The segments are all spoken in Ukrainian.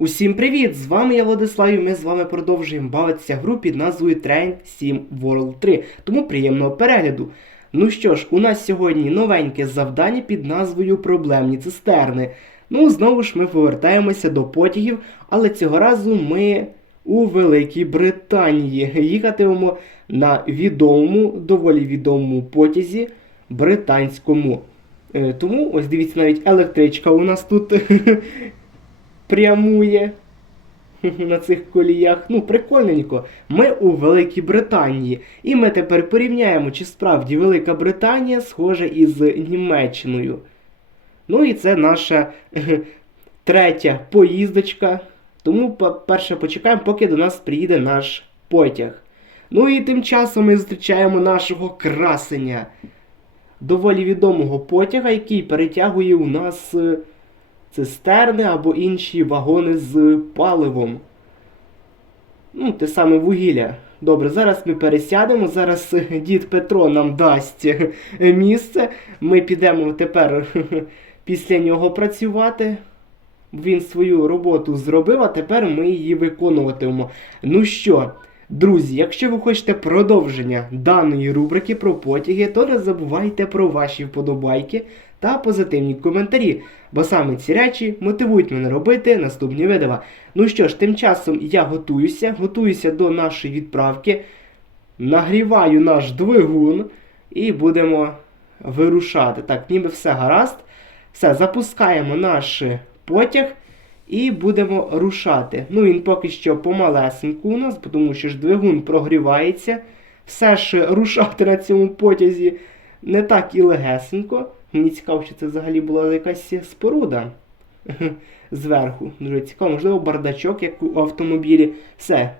Усім привіт! З вами я Владислав і ми з вами продовжуємо бавитися гру під назвою Train Sim World 3. Тому приємного перегляду. Ну що ж, у нас сьогодні новеньке завдання під назвою Проблемні цистерни. Ну, знову ж ми повертаємося до потягів, але цього разу ми у Великій Британії. Їхатимемо на відомому, доволі відомому потязі британському. Е, Тому ось дивіться, навіть електричка у нас тут прямує на цих коліях. Ну, прикольненько. Ми у Великій Британії. І ми тепер порівняємо, чи справді Велика Британія схожа із Німеччиною. Ну і це наша третя поїздочка. Тому перше почекаємо, поки до нас приїде наш потяг. Ну і тим часом ми зустрічаємо нашого красення. Доволі відомого потяга, який перетягує у нас е, цистерни або інші вагони з паливом. Ну, те саме вугілля. Добре, зараз ми пересядемо. Зараз е, дід Петро нам дасть е, місце. Ми підемо тепер після нього працювати. Він свою роботу зробив, а тепер ми її виконуватимемо. Ну що, друзі, якщо ви хочете продовження даної рубрики про потяги, то не забувайте про ваші вподобайки та позитивні коментарі, бо саме ці речі мотивують мене робити наступні відео. Ну що ж, тим часом я готуюся, готуюся до нашої відправки, нагріваю наш двигун і будемо вирушати. Так, ніби все гаразд. Все, запускаємо наш потяг і будемо рушати. Ну, він поки що помалесеньку у нас, тому що ж двигун прогрівається. Все ж рушати на цьому потязі не так і легесенько. Мені цікаво, що це взагалі була якась споруда зверху. Дуже цікаво, можливо, бардачок, як у автомобілі. Все.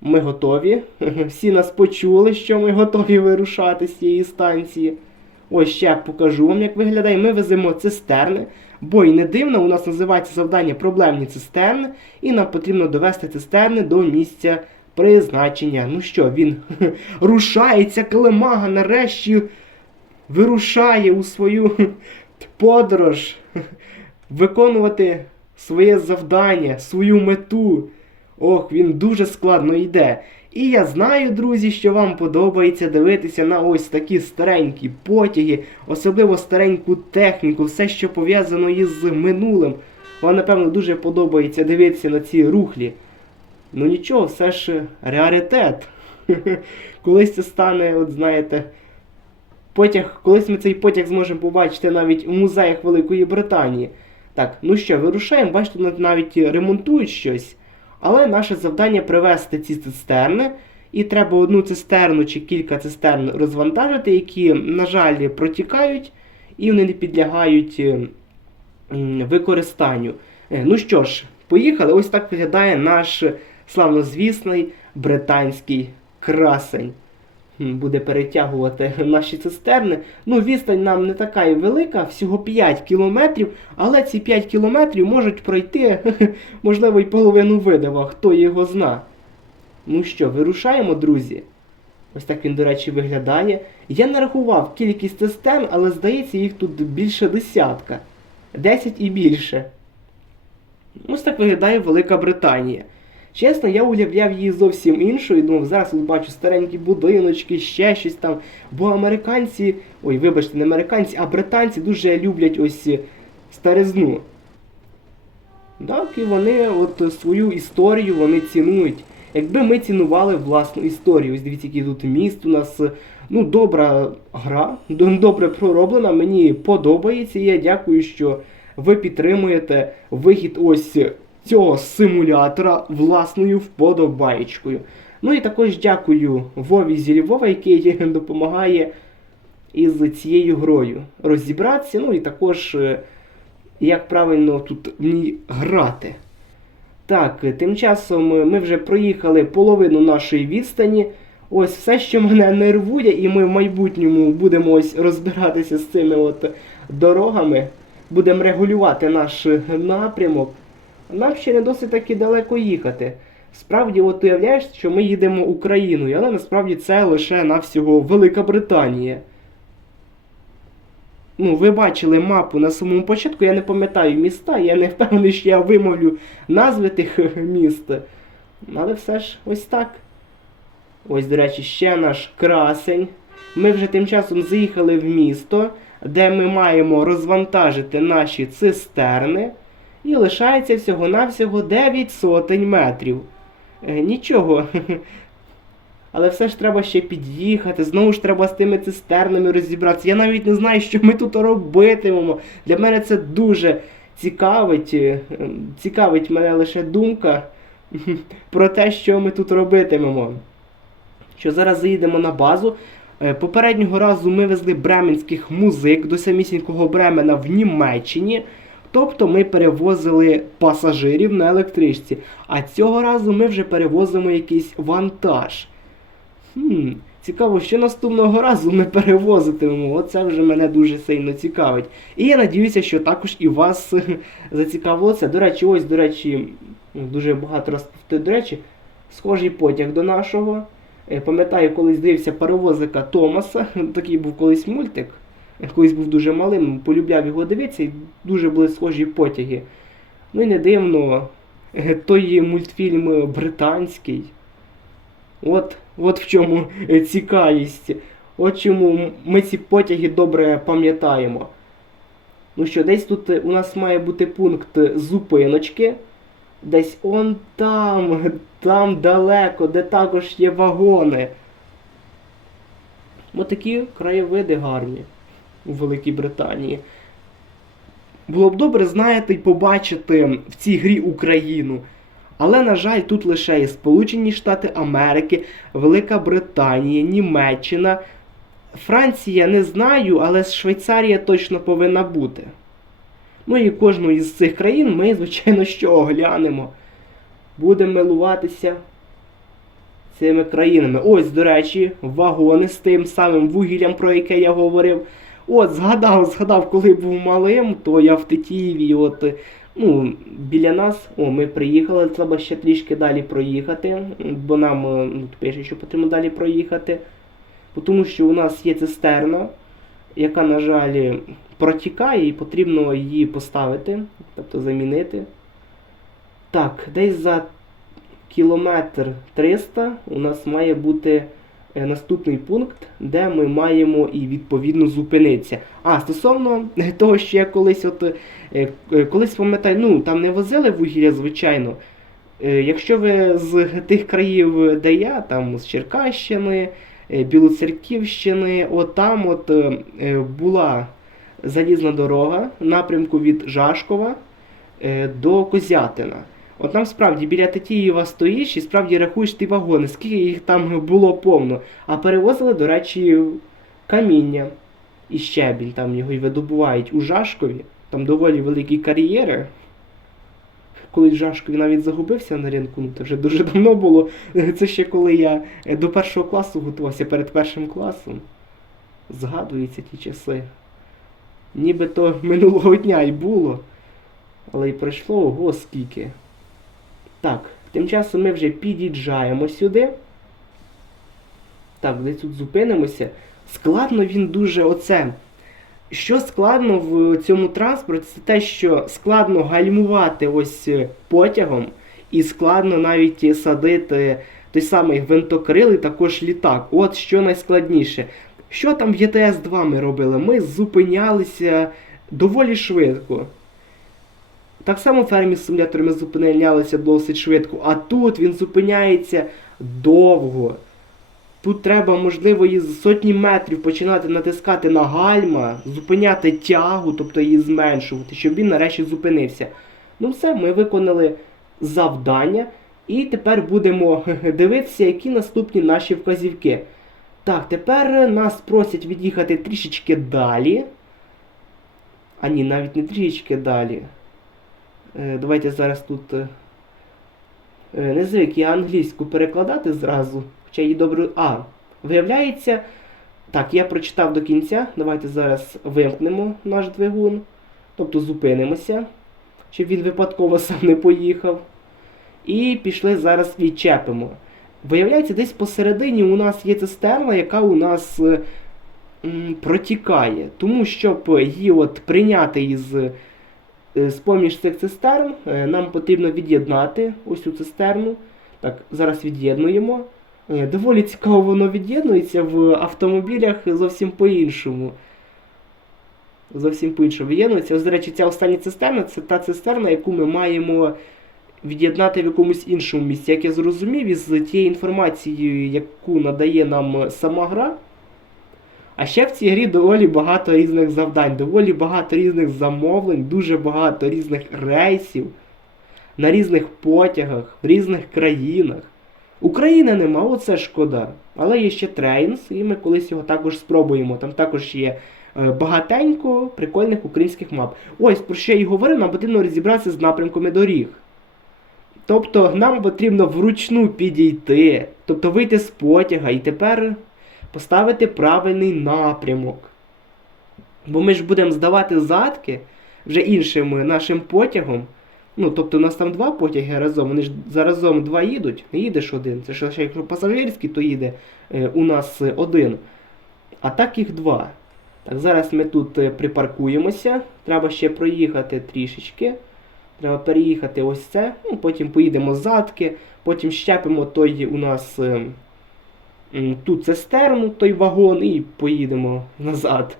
Ми готові. Всі нас почули, що ми готові вирушати з цієї станції. Ось ще покажу вам, як виглядає. Ми веземо цистерни. Бо й не дивно, у нас називається завдання проблемні цистерни, і нам потрібно довести цистерни до місця призначення. Ну що, він рушається, клемага нарешті вирушає у свою подорож, виконувати своє завдання, свою мету. Ох, він дуже складно йде. І я знаю, друзі, що вам подобається дивитися на ось такі старенькі потяги, особливо стареньку техніку, все, що пов'язано із минулим. Вам, напевно, дуже подобається дивитися на ці рухлі. Ну нічого, все ж реаритет. Колись це стане, от знаєте, потяг, колись ми цей потяг зможемо побачити навіть у музеях Великої Британії. Так, ну що, вирушаємо, бачите, навіть ремонтують щось. Але наше завдання привезти ці цистерни. І треба одну цистерну чи кілька цистерн розвантажити, які, на жаль, протікають і вони не підлягають е, використанню. Е, Ну що ж, поїхали. Ось так виглядає наш славнозвісний британський красень. Буде перетягувати наші цистерни. Ну, відстань нам не така і велика, всього 5 кілометрів, але ці 5 кілометрів можуть пройти, можливо, й половину видава, хто його зна. Ну що, вирушаємо, друзі? Ось так він, до речі, виглядає. Я не рахував кількість цистерн, але здається, їх тут більше десятка. 10 і більше. Ось так виглядає Велика Британія. Чесно, я уявляв її зовсім іншою. Думав, зараз тут бачу старенькі будиночки, ще щось там. Бо американці, ой, вибачте, не американці, а британці дуже люблять ось е, старизну. Так, і вони от свою історію вони цінують. Якби ми цінували власну історію, ось дивіться, який тут міст у нас. Ну, добра гра, добре пророблена, мені подобається. Я дякую, що ви підтримуєте вихід ось цього симулятора власною вподобаєчкою. Ну і також дякую Вові зі Львова, який допомагає із цією грою розібратися. Ну і також е, як правильно тут в ній грати. Так, тим часом е, ми вже проїхали половину нашої відстані. Ось все, що мене нервує, і ми в майбутньому будемо ось розбиратися з цими от дорогами, будемо регулювати наш е, напрямок. Нам ще не досить таки далеко їхати. Справді, от уявляєш, що ми їдемо Україною, але насправді це лише навсього Велика Британія. ну, ви бачили мапу на самому початку, я не пам'ятаю міста, я не впевнений, що я вимовлю назви тих міст. Але все ж ось так. Ось, до речі, ще наш красень. Ми вже тим часом заїхали в місто, де ми маємо розвантажити наші цистерни. І лишається всього-навсього 9 сотень метрів. Е, нічого. Але все ж треба ще під'їхати, знову ж треба з тими цистернами розібратися. Я навіть не знаю, що ми тут робитимемо. Для мене це дуже цікавить. е, Цікавить мене лише думка про те, що ми тут робитимемо. Що зараз заїдемо на базу. Е, Попереднього разу ми везли бременських музик до самісінького Бремена в Німеччині. Тобто ми перевозили пасажирів на електричці. А цього разу ми вже перевозимо якийсь вантаж. Хм, цікаво, що наступного разу ми перевозитимемо. Оце вже мене дуже сильно цікавить. І я надіюся, що також і вас зацікавило це. До речі, ось, до речі, дуже багато раз до речі, схожий потяг до нашого. Е, Пам'ятаю, колись дивився паровозика Томаса. Такий був колись мультик. Я Колись був дуже малим, полюбляв його дивитися, і дуже були схожі потяги. Ну і не дивно, е, той мультфільм британський. От, от в чому е, цікавість. От чому ми ці потяги добре пам'ятаємо. Ну що, десь тут е, у нас має бути пункт зупиночки. Десь он там, там далеко, де також є вагони. Ось такі краєвиди гарні у Великій Британії. Було б добре, знаєте, побачити в цій грі Україну. Але, на жаль, тут лише і Сполучені Штати Америки, Велика Британія, Німеччина. Франція не знаю, але Швейцарія точно повинна бути. Ну і кожну із цих країн ми, звичайно, що оглянемо. Будемо милуватися цими країнами. Ось, до речі, вагони з тим самим вугіллям, про яке я говорив. От, згадав, згадав, коли був малим, то я в Тетіїві, от, ну, біля нас, о, ми приїхали, треба ще трішки далі проїхати, бо нам е, ну, пише, що потрібно далі проїхати. Тому що у нас є цистерна, яка, на жаль, протікає, і потрібно її поставити, тобто замінити. Так, десь за кілометр 300 у нас має бути наступний пункт, де ми маємо і відповідно зупинитися. А стосовно е, того, що я колись от е, е, колись пам'ятаю, ну там не возили вугілля, звичайно. Е, Якщо ви з тих країв, де я, там з Черкащини, е, Білоцерківщини, от там от е, е, була залізна дорога напрямку від Жашкова е, до Козятина. От там справді біля Тетіїва стоїш і справді рахуєш ті вагони, скільки їх там було повно. А перевозили, до речі, каміння і щебінь, там його і видобувають у Жашкові. Там доволі великі кар'єри. Колись в Жашкові навіть загубився на ринку, ну це вже дуже давно було. Це ще коли я е, до першого класу готувався перед першим класом. Згадуються ті часи. Нібито минулого дня й було. Але й пройшло ого скільки. Так, тим часом ми вже під'їжджаємо сюди. Так, десь тут зупинимося. Складно він дуже оце. Що складно в цьому транспорті, це те, що складно гальмувати ось е, потягом, і складно навіть садити той самий гвинтокрил і також літак. От що найскладніше. Що там в ЄТС 2 ми робили? Ми зупинялися доволі швидко. Так само фермі симуляторі ми зупинялися досить швидко, а тут він зупиняється довго. Тут треба, можливо, із сотні метрів починати натискати на гальма, зупиняти тягу, тобто її зменшувати, щоб він нарешті зупинився. Ну все, ми виконали завдання. І тепер будемо дивитися, які наступні наші вказівки. Так, тепер нас просять від'їхати трішечки далі. А ні, навіть не трішечки далі. Е, Давайте зараз тут. е, е, Не звик я англійську перекладати зразу. Хоча її добре. А, виявляється. Так, я прочитав до кінця. Давайте зараз вимкнемо наш двигун. Тобто зупинимося, щоб він випадково сам не поїхав. І пішли зараз відчепимо. Виявляється, десь посередині у нас є цистерна, яка у нас протікає. Тому, щоб її от прийняти із е, з-поміж цих цистерн, е, нам потрібно від'єднати ось цю цистерну. Так, зараз від'єднуємо. Е, Доволі цікаво воно від'єднується в автомобілях зовсім по-іншому. Зовсім по-іншому від'єднується. Ось, до речі, ця остання цистерна це та цистерна, яку ми маємо від'єднати в якомусь іншому місці. Як я зрозумів, із тією інформацією, яку надає нам сама гра. А ще в цій грі доволі багато різних завдань, доволі багато різних замовлень, дуже багато різних рейсів на різних потягах, в різних країнах. України нема, оце шкода. Але є ще Трейнс, і ми колись його також спробуємо. Там також є е, багатенько прикольних українських мап. Ось про що я і говорив, нам потрібно розібратися з напрямками доріг. Тобто нам потрібно вручну підійти, тобто вийти з потяга і тепер поставити правильний напрямок. Бо ми ж будемо здавати задки вже іншим нашим потягом. Ну, тобто у нас там два потяги разом, вони ж заразом два їдуть, не їдеш один. Це ж якщо пасажирський, то їде е, у нас е, один. А так їх два. Так, зараз ми тут е, припаркуємося. Треба ще проїхати трішечки. Треба переїхати ось це. Ну, потім поїдемо задки, потім щепимо той у нас е, ту цистерну, той вагон, і поїдемо назад.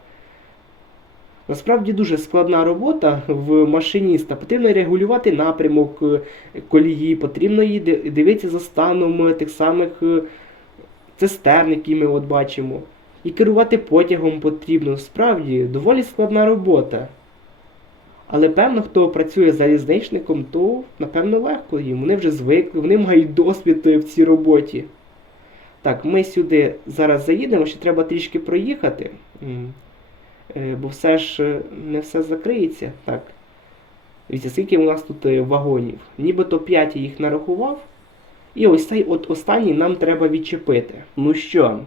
Насправді дуже складна робота в машиніста. Потрібно регулювати напрямок е, колії, потрібно її дивитися за станом е, тих самих е, цистерн, які ми от бачимо. І керувати потягом потрібно. Справді, доволі складна робота. Але певно, хто працює залізничником, то напевно легко їм. Вони вже звикли, вони мають досвід е, в цій роботі. Так, ми сюди зараз заїдемо, ще треба трішки проїхати. Е, Бо все ж е, не все закриється. Так. Дивіться, скільки у нас тут е, вагонів. Нібито 5 їх нарахував. І ось цей от останній нам треба відчепити. Ну що,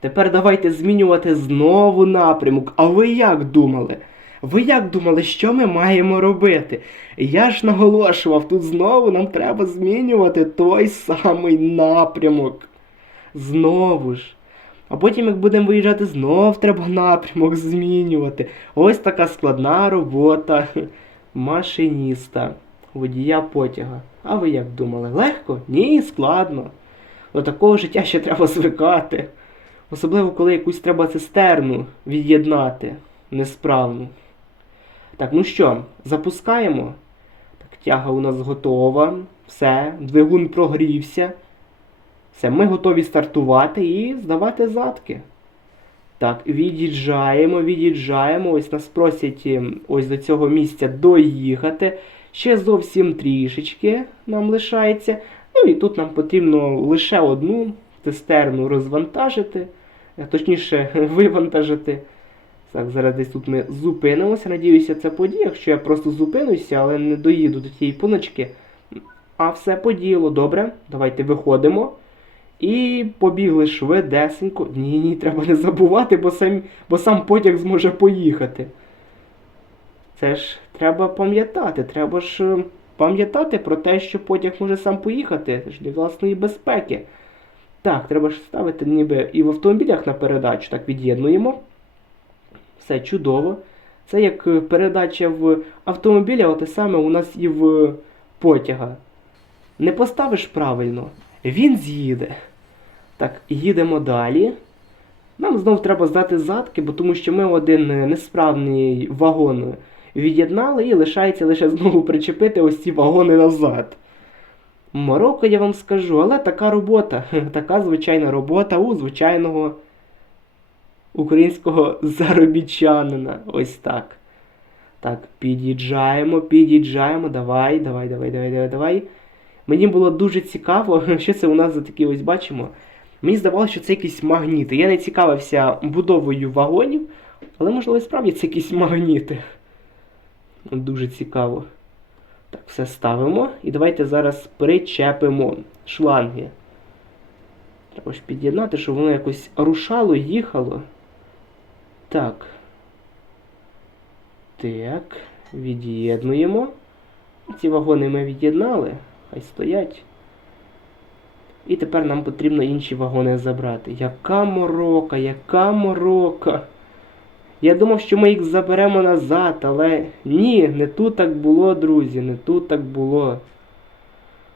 тепер давайте змінювати знову напрямок. А ви як думали? Ви як думали, що ми маємо робити? Я ж наголошував, тут знову нам треба змінювати той самий напрямок. Знову ж. А потім, як будемо виїжджати, знов треба напрямок змінювати. Ось така складна робота машиніста, водія потяга. А ви як думали? Легко? Ні, складно. До такого життя ще треба звикати. Особливо, коли якусь треба цистерну від'єднати несправну. Так, ну що, запускаємо. Так, тяга у нас готова. Все, двигун прогрівся. Все, ми готові стартувати і здавати задки. Так, від'їжджаємо, від'їжджаємо. Ось нас просять ем, ось до цього місця доїхати. Ще зовсім трішечки нам лишається. Ну і тут нам потрібно лише одну цистерну розвантажити, е, точніше, вивантажити. Так, зараз десь тут ми зупинимося. Надіюся, це подія, якщо я просто зупинуся, але не доїду до тієї пуночки. А все по ділу, добре. Давайте виходимо. І побігли швидесенько. Ні, ні, треба не забувати, бо сам, бо сам потяг зможе поїхати. Це ж треба пам'ятати. Треба ж е, пам'ятати про те, що потяг може сам поїхати. Ж для власної безпеки. Так, треба ж ставити ніби і в автомобілях на передачу. Так, від'єднуємо. Все чудово. Це як е, передача в автомобіля, от те саме у нас і в потяга. Не поставиш правильно, він з'їде. Так, їдемо далі. Нам знов треба здати задки, бо тому що ми один е, несправний вагон від'єднали і лишається лише знову причепити ось ці вагони назад. Мороко, я вам скажу, але така робота, така звичайна робота у звичайного українського заробітчанина. Ось так. Так, під'їжджаємо, під'їжджаємо. Давай, давай, давай, давай, давай, давай. Мені було дуже цікаво, що це у нас за такі ось бачимо. Мені здавалося, що це якісь магніти. Я не цікавився будовою вагонів, але можливо справді це якісь магніти. Дуже цікаво. Так, все ставимо. І давайте зараз причепимо шланги. Треба ж під'єднати, щоб воно якось рушало, їхало. Так. Так, від'єднуємо. Ці вагони ми від'єднали. Хай стоять. І тепер нам потрібно інші вагони забрати. Яка морока, яка морока. Я думав, що ми їх заберемо назад, але ні, не тут так було, друзі, не тут так було.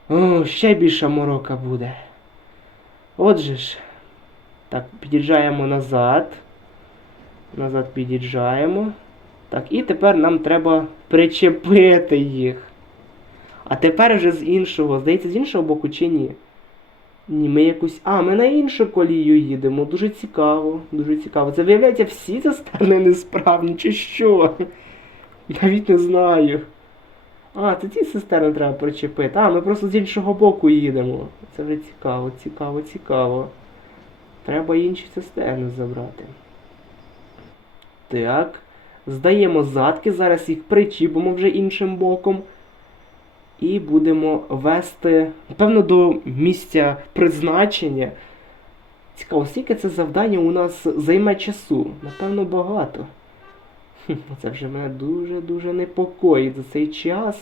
О, ще більша морока буде. Отже ж. Так, під'їжджаємо назад. Назад під'їжджаємо. Так, і тепер нам треба причепити їх. А тепер вже з іншого. Здається, з іншого боку чи ні? Ні, ми якусь. А, ми на іншу колію їдемо. Дуже цікаво. Дуже цікаво. Це виявляється, всі цистерни несправні, чи що? Навіть не знаю. А, це ці цистерни треба причепити. А, ми просто з іншого боку їдемо. Це вже цікаво, цікаво, цікаво. Треба інші цистерни забрати. Так. Здаємо задки, зараз їх причіпимо вже іншим боком. І будемо вести, напевно, до місця призначення. Цікаво, скільки це завдання у нас займе часу? Напевно, багато. Це вже мене дуже-дуже непокоїть за цей час.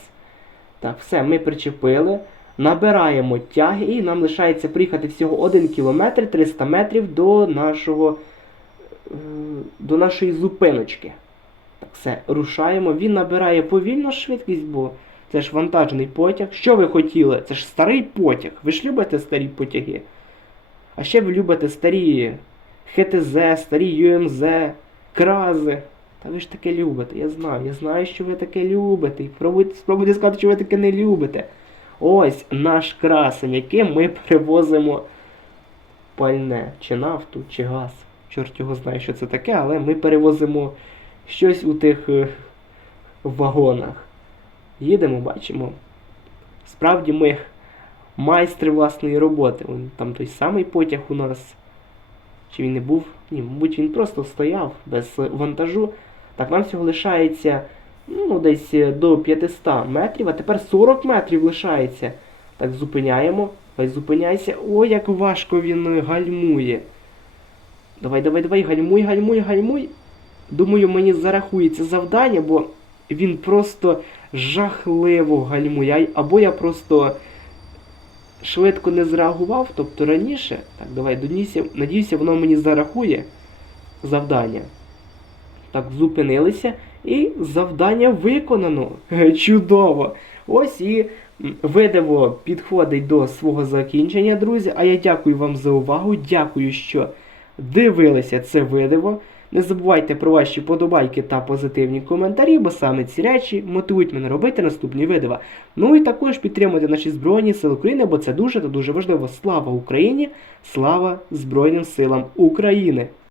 Так, все, ми причепили. Набираємо тяги і нам лишається приїхати всього 1 кілометр 300 метрів до нашого е, до нашої зупиночки. Так, все, рушаємо. Він набирає повільно швидкість, бо це ж вантажний потяг. Що ви хотіли? Це ж старий потяг. Ви ж любите старі потяги? А ще ви любите старі ХТЗ, старі ЮМЗ, крази. Та ви ж таке любите, я знаю. Я знаю, що ви таке любите. І пробуйте, спробуйте сказати, що ви таке не любите. Ось наш красень, яким ми перевозимо пальне, чи нафту, чи газ. Чорт його знає, що це таке, але ми перевозимо щось у тих е, вагонах. Їдемо, бачимо. Справді ми майстри власної роботи. Вон Там той самий потяг у нас. Чи він не був? Ні, мабуть, він просто стояв без вантажу. Так, нам всього лишається ну, десь е, до 500 метрів, а тепер 40 метрів лишається. Так, зупиняємо. Ось зупиняйся. Ой, як важко він гальмує. Давай, давай, давай, гальмуй, гальмуй, гальмуй. Думаю, мені зарахується завдання, бо він просто жахливо гальмує. Або я просто швидко не зреагував, тобто раніше. Так, давай, донісся. Надіюся, воно мені зарахує завдання. Так, зупинилися. І завдання виконано. Чудово! Ось і видиво підходить до свого закінчення, друзі. А я дякую вам за увагу. Дякую, що дивилися це видиво. Не забувайте про ваші подобайки та позитивні коментарі, бо саме ці речі мотивують мене робити наступні видива. Ну і також підтримуйте наші Збройні Сили України, бо це дуже та дуже важливо. Слава Україні! Слава Збройним силам України!